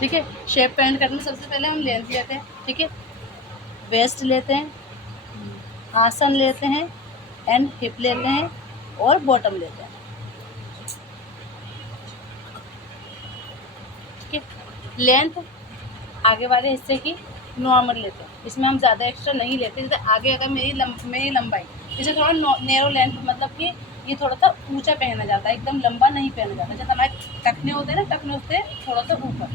ठीक है। Shape pant cut में सबसे पहले हम लेंथ लेते हैं, ठीक है, वेस्ट लेते हैं, आसन लेते हैं, एंड हिप लेते हैं और बॉटम लेते हैं, ठीक है। लेंथ आगे वाले हिस्से की नॉर्मल लेते हैं, इसमें हम ज़्यादा एक्स्ट्रा नहीं लेते। जैसे आगे अगर मेरी लंबाई जैसे थोड़ा नैरो लेंथ, मतलब कि ये थोड़ा सा ऊंचा पहना जाता है, एकदम लंबा नहीं पहना जाता। जैसे हमारे टखने होते हैं ना, टखनों से थोड़ा सा ऊपर,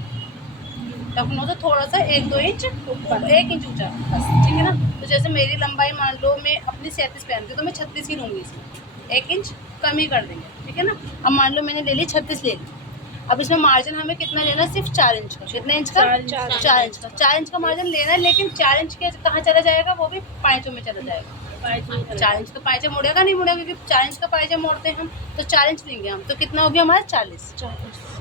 टखनों से थोड़ा सा 1-2 इंच ऊपर, 1 इंच ऊंचा बस, ठीक है ना। तो जैसे मेरी लंबाई मान लो मैं अपनी 37 पहनती हूँ तो मैं 36 ही लूँगी, इसमें 1 इंच कम ही कर देंगे, ठीक है ना। अब मान लो मैंने ले ली 36 ले ली, अब इसमें मार्जिन हमें कितना लेना है, सिर्फ 4 इंच का। कितने इंच का? 4 इंच का। 4 इंच का मार्जिन लेना है, लेकिन 4 इंच के कहाँ चला जाएगा, वो भी पाइचों में चला जाएगा। 4 इंच का पाइचा मुड़ेगा नहीं मुड़ेगा, क्योंकि 4 इंच का पाइचा मोड़ते हैं हम, तो 4 इंच लेंगे हम, तो कितना हो गया हमारा 40।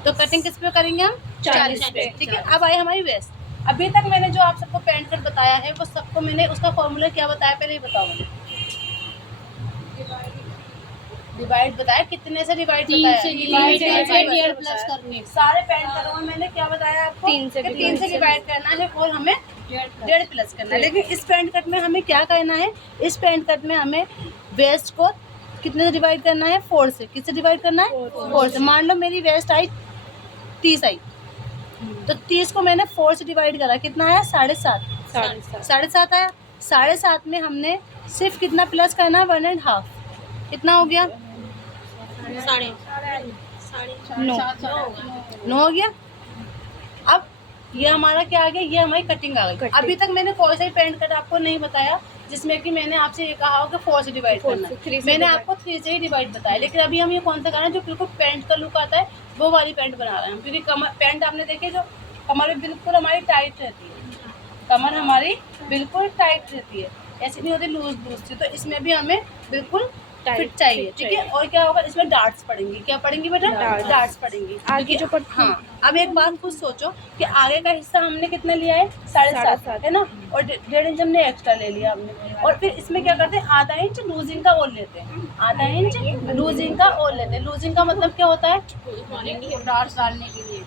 तो कटिंग किस पे करेंगे हम? 40 पे, ठीक है। अब आई हमारी वेस्ट। अभी तक मैंने जो आप सबको पैंट कट बताया है वो सबको मैंने उसका फॉर्मूला क्या बताया, पहले ही बताओ मुझे। डिवाइड बताया, कितने से डिवाइड बताया? 3 प्लस करने। सारे पैंट कटों में मैंने क्या बताया आपको? 3 से डिवाइड करना है और हमें 1.5 प्लस करना है। लेकिन इस पैंट कट में हमें क्या करना है, इस पैंट कट में हमें वेस्ट को कितने से डिवाइड करना है? 4 से। किससे डिवाइड करना है? 4 से। मान लो मेरी वेस्ट आई 30 आई, तो 30 को मैंने 4 से डिवाइड करा, कितना आया? 7.5। 7.5 आया। 7.5 में हमने सिर्फ कितना प्लस करना है? 1.5। कितना हो गया? 9 हो गया। अब ये हमारा क्या आ गया, ये हमारी कटिंग आ गई। अभी तक मैंने कोई सा ही पैंट कट आपको नहीं बताया जिसमें कि मैंने आपसे ये कहा हो कि 4 से डिवाइड करना है। मैंने आपको 3 से ही डिवाइड बताया, लेकिन अभी हम ये कौन सा कर रहे हैं जो बिल्कुल पैंट का लुक आता है, वो वाली पैंट बना रहे हैं हम। क्योंकि कमर पैंट आपने देखी जो कमर बिल्कुल हमारी टाइट रहती है, कमर हमारी बिल्कुल टाइट रहती है, ऐसी नहीं होती लूज लूज सी। तो इसमें भी हमें बिल्कुल फिट चाहिए, ठीक है। और क्या होगा, इसमें डार्ट्स पड़ेंगी। क्या पड़ेंगी बेटा? डार्ट्स पड़ेंगी आगे जो हाँ। अब एक बात खुद सोचो कि आगे का हिस्सा हमने कितना लिया है? 7.5, है ना, और 1.5 इंच हमने एक्स्ट्रा ले लिया हमने। और फिर इसमें क्या करते हैं, आधा इंच लूजिंग का और लेते हैं, आधा इंच लूजिंग का और लेते हैं। लूजिंग का मतलब क्या होता है? डार्ट्स डालने के लिए।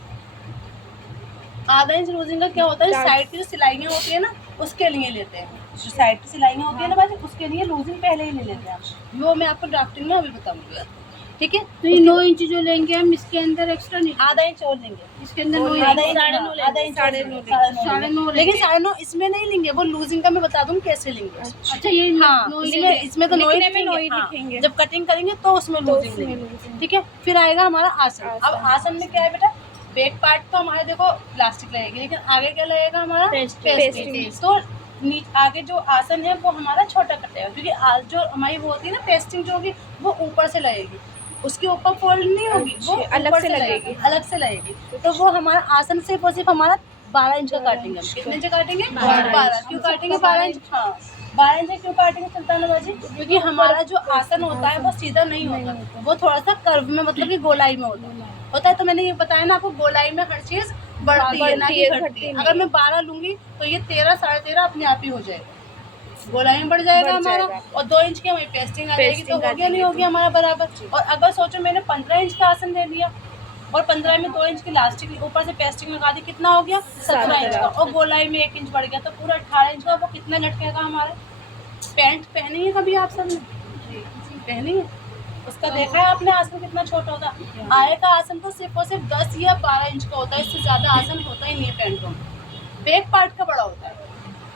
आधा इंच लूजिंग का क्या होता है? साइड की जो सिलाइयाँ होती है ना, उसके लिए लेते हैं। जो साइड की सिलाइयाँ होती है ना बाजी, उसके लिए लूजिंग पहले ही ले लेते हैं। वो मैं आपको ड्राफ्टिंग में अभी बताऊंगी, ठीक है। तो ये 9 इंच जो लेंगे हम, इसके अंदर एक्स्ट्रा नहीं, आधा इंच और लेंगे, इसके अंदर 9 आधा इंच 9.5 लेकिन 9.5 इसमें नहीं लेंगे, वो लूजिंग का मैं बता दूंगी कैसे लेंगे। अच्छा, ये हाँ, इसमें तो 9 लिखेंगे, जब कटिंग करेंगे तो उसमें लूजिंग लेंगे, ठीक है। फिर आएगा हमारा आसन। अब आसन में क्या है बेटा, बैक पार्ट तो हमारे देखो प्लास्टिक लगेगी, लेकिन आगे क्या लगेगा हमारा? पेस्टिंग। तो आगे जो आसन है वो हमारा छोटा कटेगा, क्योंकि जो हमारी वो होती है ना पेस्टिंग जो होगी वो ऊपर से लगेगी, उसके ऊपर फोल्ड नहीं होगी, वो अलग से लगेगी। तो वो हमारा आसन सिर्फ हमारा 12 इंच का काटेंगे। कितने इंच काटेंगे? 12। क्यों काटेंगे 12 इंच? हाँ, 12 इंच क्यों काटेंगे सुल्ताना बाजी? क्योंकि हमारा जो आसन होता है वो सीधा नहीं होता, वो थोड़ा सा कर्व में, मतलब कि गोलाई में होता है। तो मैंने ये बताया ना आपको, गोलाई में हर चीज बढ़ती है ना कि घटती है। अगर मैं 12 लूंगी तो ये 13 साढ़े 13 अपने आप ही हो जाएगा, गोलाई में बढ़ जाएगा हमारा। और 2 इंच की हमारी पेस्टिंग आ जाएगी, तो हो गया नहीं हो गया हमारा बराबर। और अगर सोचो मैंने 15 इंच का आसन ले लिया और 15 में 2 इंच की लास्टिक ऊपर से पेस्टिंग लगा दी, कितना हो गया? 17 इंच का। और गोलाई में 1 इंच बढ़ गया, तो पूरा 18 इंच का। वो कितना लटकेगा हमारा? पैंट पहनी है कभी आप सब ने? पहनी है, उसका देखा है आपने आसन कितना छोटा होता है? आगे का आसन तो सिर्फ और सिर्फ 10 या 12 इंच का होता है, इससे ज्यादा आसन होता ही नहीं है पैंटों में। बैक पार्ट का बड़ा होता है,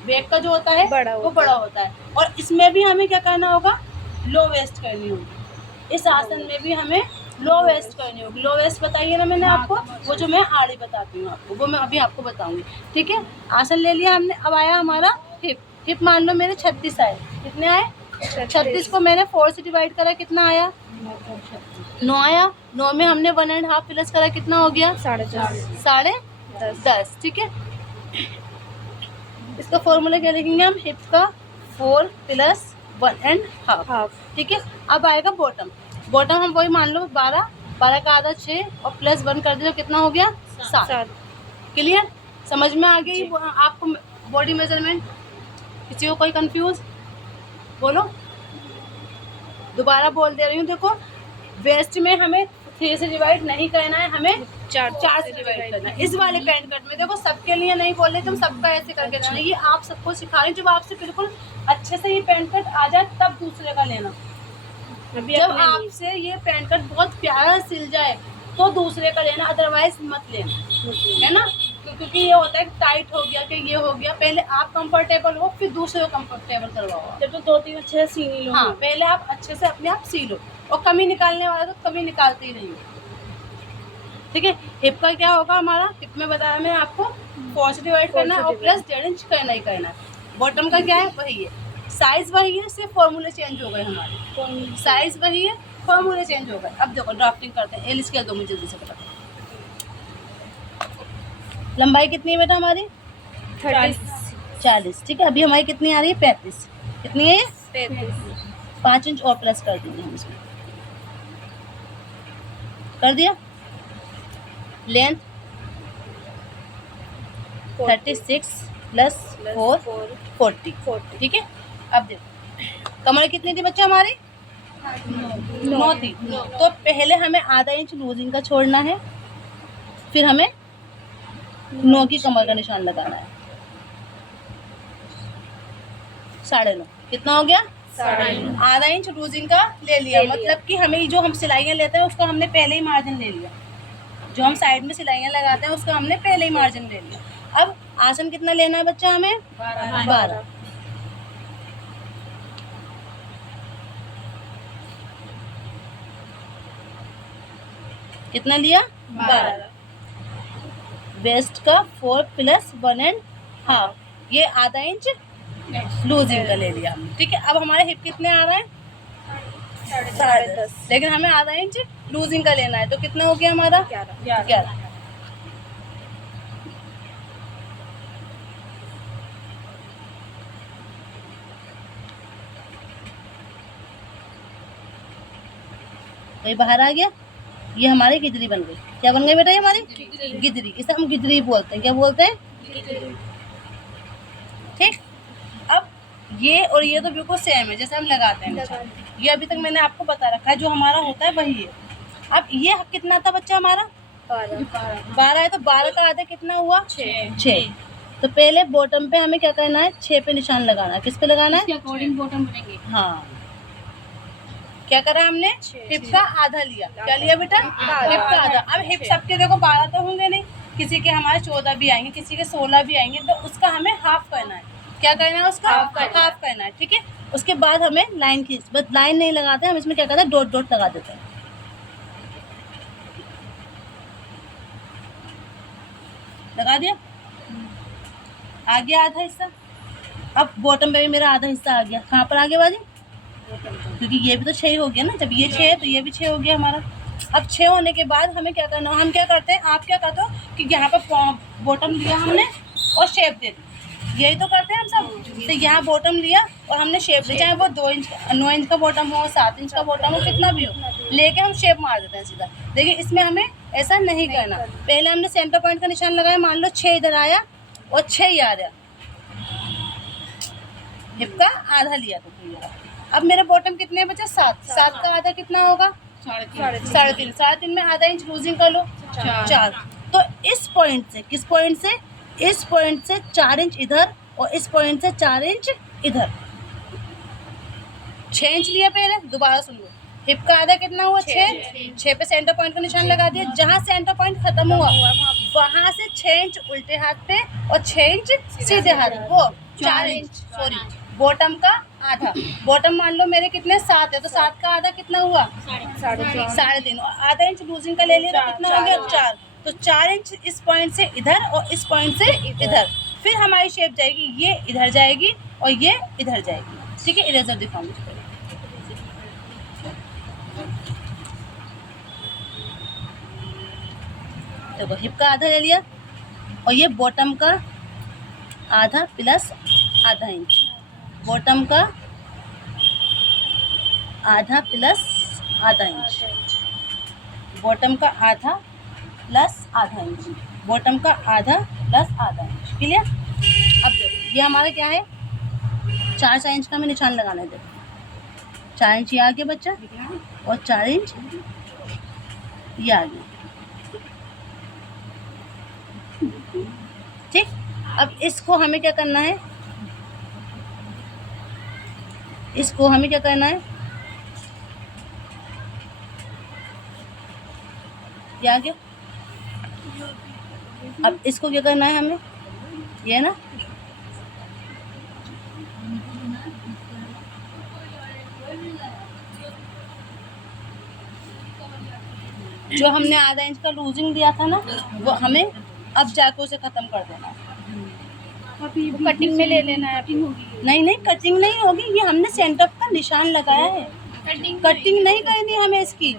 बैक का जो होता है वो बड़ा होता है। और इसमें भी हमें क्या करना होगा? लो वेस्ट करनी होगी। इस आसन में भी हमें लो वेस्ट करनी होगी। लो वेस्ट बताइए ना मैंने आपको, वो जो मैं आड़ी बताती हूँ आपको, वो मैं अभी आपको बताऊंगी, ठीक है। आसन ले लिया हमने। अब आया हमारा हिप। हिप मान लो मेरे 36 आए, कितने आए? 36 को मैंने 4 से डिवाइड करा, कितना आया? 9 आया। 9 में हमने 1.5 प्लस करा, कितना हो गया? 10.5, ठीक है। इसका फॉर्मूला क्या लिखेंगे हम? हिप का 4 प्लस 1.5, ठीक है। अब आएगा बॉटम। बॉटम हम वही मान लो 12 का आधा 6 और प्लस 1 कर दो, कितना हो गया? 7। क्लियर? समझ में आ गई आपको बॉडी मेजरमेंट? किसी को कोई कंफ्यूज? बोलो, दोबारा बोल दे रही हूँ। देखो, वेस्ट में हमें 3 से डिवाइड नहीं करना है, हमें चार से डिवाइड करना है। इस वाले पैंट कट में देखो सबके लिए नहीं बोल रहे, तुम सबका ऐसे करके देना। ये आप सबको सिखा रही हूँ, जब आपसे बिल्कुल अच्छे से ये पैंट कट आ जाए तब दूसरे का लेना। जब आपसे ये पैंट कट बहुत प्यारा सिल जाए तो दूसरे का लेना, अदरवाइज मत लेना, है ना। क्योंकि ये होता है कि टाइट हो गया कि ये हो गया, पहले आप कंफर्टेबल हो फिर दूसरे को कंफर्टेबल करवाओ। जब तो 2-3 अच्छे से सी लो। हाँ, पहले आप अच्छे से अपने आप सी लो, और कमी निकालने वाला तो कमी निकालते ही नहीं हो, ठीक है। हिप का क्या होगा हमारा, हिप में बताया मैंने आपको, 4 से डिवाइड करना है और प्लस 1.5 इंच करना ही करना है। बॉटम का क्या है, वही है, साइज वही है, सिर्फ फॉर्मूले चेंज हो गए हमारे। साइज वही है, फॉर्मूले चेंज हो गए। अब देखो ड्राफ्टिंग करते हैं, एल स्केल दो मुझे जल्दी से बता। लंबाई कितनी है बेटा हमारी, 40, ठीक है। अभी हमारी कितनी आ रही है, 35। कितनी है ये, 33। 5 इंच और प्लस कर देंगे हम इसमें, कर दिया। लेंथ 36 प्लस 4 40, ठीक है। अब देखो कमर कितनी थी बच्चा हमारी, 9 थी। तो पहले हमें आधा इंच लूजिंग का छोड़ना है, फिर हमें 9 की कमर का निशान लगाना है। 9.5 कितना हो गया, 9.5। आधा इंच लूजिंग का ले लिया, मतलब कि हमें जो हम सिलाइयाँ लेते हैं उसका हमने पहले ही मार्जिन ले लिया, जो हम साइड में सिलाइयाँ लगाते हैं उसका हमने पहले ही मार्जिन ले लिया। अब आसन कितना लेना है बच्चा हमें, 12। कितना लिया, 12। वेस्ट का 4 प्लस 1.5, ये आधा इंच लूजिंग का ले लिया हमने, ठीक है। अब हमारे हिप कितने आ रहा है, 10.5, लेकिन हमें आधा इंच लूजिंग का लेना है, तो कितना हो गया हमारा, 11। ये बाहर आ गया, ये हमारी गिदरी बन गई। क्या बन गई बेटा, ये हमारी गिदरी, इसे हम गिदरी बोलते हैं। क्या बोलते हैं, ठीक। अब ये और ये तो बिल्कुल सेम है जैसे हम लगाते हैं निशान। ये अभी तक मैंने आपको बता रखा है, जो हमारा होता है वही है। अब ये कितना था बच्चा हमारा, 12 है, तो 12 का आधा कितना हुआ, 6। तो पहले बॉटम पे हमें क्या करना है, 6 पे निशान लगाना है। किस पे लगाना है, अकॉर्डिंग बॉटम बनेंगे। हाँ, क्या करा हमने, हिप का आधा लिया। क्या लिया बेटा, हिप का आधा। अब हिप सबके देखो 12 तो होंगे नहीं, किसी के हमारे 14 भी आएंगे, किसी के 16 भी आएंगे, तो उसका हमें हाफ करना है। क्या करना है, उसका हाफ करना है, ठीक है। उसके बाद हमें लाइन खींच, बस लाइन नहीं लगाते हम इसमें, क्या करते हैं, डॉट डॉट लगा देते हैं। लगा दिया, आ गया आधा हिस्सा। अब बॉटम पे भी मेरा आधा हिस्सा आ गया। कहाँ पर आ गया बाजी, क्योंकि ये भी तो 6 हो गया ना, जब ये 6 है तो ये भी 6 हो गया हमारा। अब 6 होने के बाद हमें क्या करना, हम क्या करते हैं, आप क्या करते हो कि यहाँ पर बॉटम लिया हमने और शेप दे दी, यही तो करते हैं हम सब। तो यहाँ बॉटम लिया और हमने शेप दी, चाहे वो 2 इंच 9 इंच का बॉटम हो, 7 इंच का बॉटम हो, कितना भी हो, लेके हम शेप मार देते हैं सीधा। देखिए इसमें हमें ऐसा नहीं करना। पहले हमने सेंटर पॉइंट का निशान लगाया, मान लो 6 इधर आया और 6 ही आ गया, हिप का आधा लिया तो पूरा। अब मेरा बॉटम कितने बचा, 7 का आधा कितना होगा, 3.5। 3.5 में आधा इंच लूजिंग कर लो, 4। तो इस पॉइंट से, किस पॉइंट से, इस पॉइंट से 4 इंच इधर और इस पॉइंट से 4 इंच इधर, 6 इंच लिया। पहले दोबारा सुन लो, हिप का आधा कितना हुआ, 6 पे सेंटर पॉइंट का निशान लगा दिया। जहाँ सेंटर पॉइंट खत्म हुआ वहां से 6 इंच उल्टे हाथ पे और 6 इंच सीधे हाथ, वो 4 इंच, सॉरी, बॉटम का आधा। बॉटम मान लो मेरे कितने, 7 है, तो 7 का आधा कितना हुआ, 3.5, और आधा इंच लूजिंग का ले लिया तो कितना हो गया, 4। तो 4 इंच इस पॉइंट से इधर और इस पॉइंट से इधर। फिर हमारी शेप जाएगी, ये इधर जाएगी और ये इधर जाएगी, ठीक है। इरेजर दिखाओ मुझे पहले। देखो हिप का आधा ले लिया और ये बॉटम का आधा प्लस आधा इंच, बॉटम का आधा प्लस आधा इंच, बॉटम का आधा प्लस आधा इंच, बॉटम का आधा प्लस आधा इंच, क्लियर। अब देखो ये हमारा क्या है, 4 इंच का हमें निशान लगाना है। देखो 4 इंच ये आ गया बच्चा और 4 इंच ये आ गया, ठीक। अब इसको हमें क्या करना है, इसको हमें क्या करना है, ये आ गया। अब इसको क्या करना है हमें, ये ना, जो हमने आधा इंच का लूजिंग दिया था ना, वो हमें अब जाके उसे खत्म कर देना है। अभी कटिंग में ले लेना है। कटिंग होगी? नहीं नहीं, कटिंग नहीं होगी, ये हमने सेंटर का निशान लगाया है। कटिंग नहीं करनी हमें इसकी,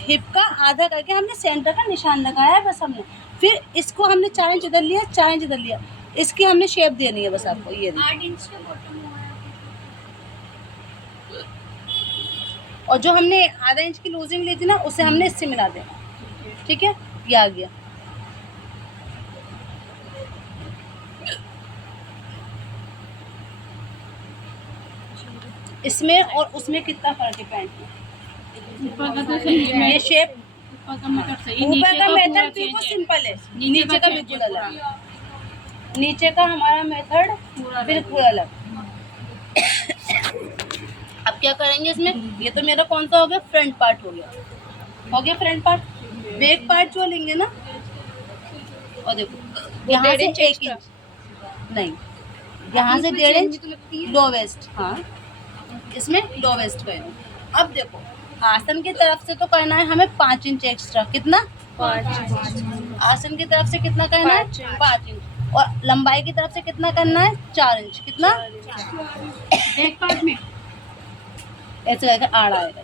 हिप का आधा करके हमने सेंटर का निशान लगाया है बस हमने। फिर इसको हमने 4 इंच इधर लिया, 4 इंच इधर लिया, इसकी हमने शेप देनी है बस आपको। ये 8 इंच का बॉटम हुआ है। और जो हमने आधा इंच की लूजिंग ली थी ना, उसे हमने इससे मिला देना। ठीक है, ये आ गया। इसमें और उसमें कितना फर्क है पैंट में? ऊपर का तो सही है, ये शेप, ऊपर का मेथड सही, ऊपर का पूरा मेथड change बिल्कुल है। सिंपल है, नीचे नीचे का का बिल्कुल change है अलग। नीचे का हमारा मेथड पूरा बिल्कुल अलग। अब क्या करेंगे इसमें, ये तो मेरा कौन सा हो गया, फ्रंट पार्ट हो गया फ्रंट पार्ट। बैक पार्ट जो लेंगे ना, और देखो यहाँ से 1 इंच नहीं, यहाँ से 1.5 इंच लो वेस्ट, हाँ इसमें लो वेस्ट करना। अब देखो आसन की तरफ से तो करना है हमें 5 इंच एक्स्ट्रा। कितना? 5 आसन की तरफ से कितना करना है? 5 इंच। और लंबाई की तरफ से कितना करना है? 4 इंच। कितना? बैक पार्ट में ऐसे करके आड़ा आएगा।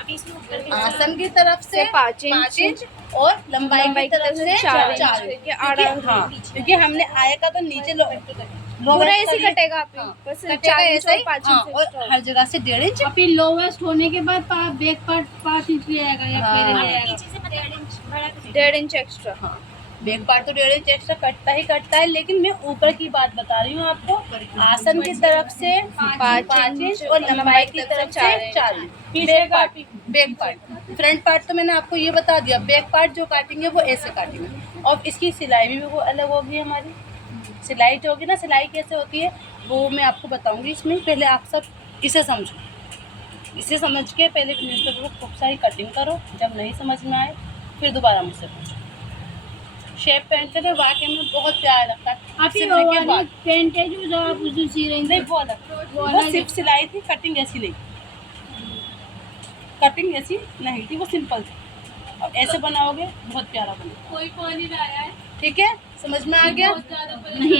अभी इसमें ऊपर के आसन की तरफ से 5 इंच और लंबाई की तरफ से 4 इंच। हाँ, क्योंकि हमने आए का तो नीचे पूरा ऐसे कटेगा आप हाँ, बस कटेगा 4 इंच ऐसे और ही, 5 हाँ, इंच और हर जगह से 1.5 इंच। अभी लोवेस्ट होने के बाद बैक पार्ट 5 इंच ले आएगा या हाँ। फिर ले आएगा 1.5 इंच एक्स्ट्रा। हाँ, बैक पार्ट तो 1.5 इंच एक्स्ट्रा कटता ही कटता है, लेकिन मैं ऊपर की बात बता रही हूँ आपको। आसन की तरफ से 5 इंच और लंबाई की तरफ से 4 inch. Back part, front part तो मैंने आपको ये बता दिया। बैक पार्ट जो काटेंगे वो ऐसे काटेंगे। और इसकी सिलाई भी वो अलग होगी हमारी। सिलाई जो होगी ना, सिलाई कैसे होती है वो मैं आपको बताऊंगी इसमें। पहले आप सब इसे समझो, इसे समझ के पहले न्यूज़पेपर को खूब सारी कटिंग करो। जब नहीं समझ में आए फिर दोबारा मुझसे पूछो। शेप पहनते थे वाकई में बहुत प्यारा लगता है। आप ये सिलने के बाद पेंट है जो आप उस सी रही नहीं, वो अलग, वो सिर्फ सिलाई थी, कटिंग ऐसी नहीं, कटिंग ऐसी नहीं थी, वो सिंपल थी। अब ऐसे बनाओगे बहुत प्यारा बनेगा। कोई कौन ही आया है, ठीक है, समझ में आ गया? नहीं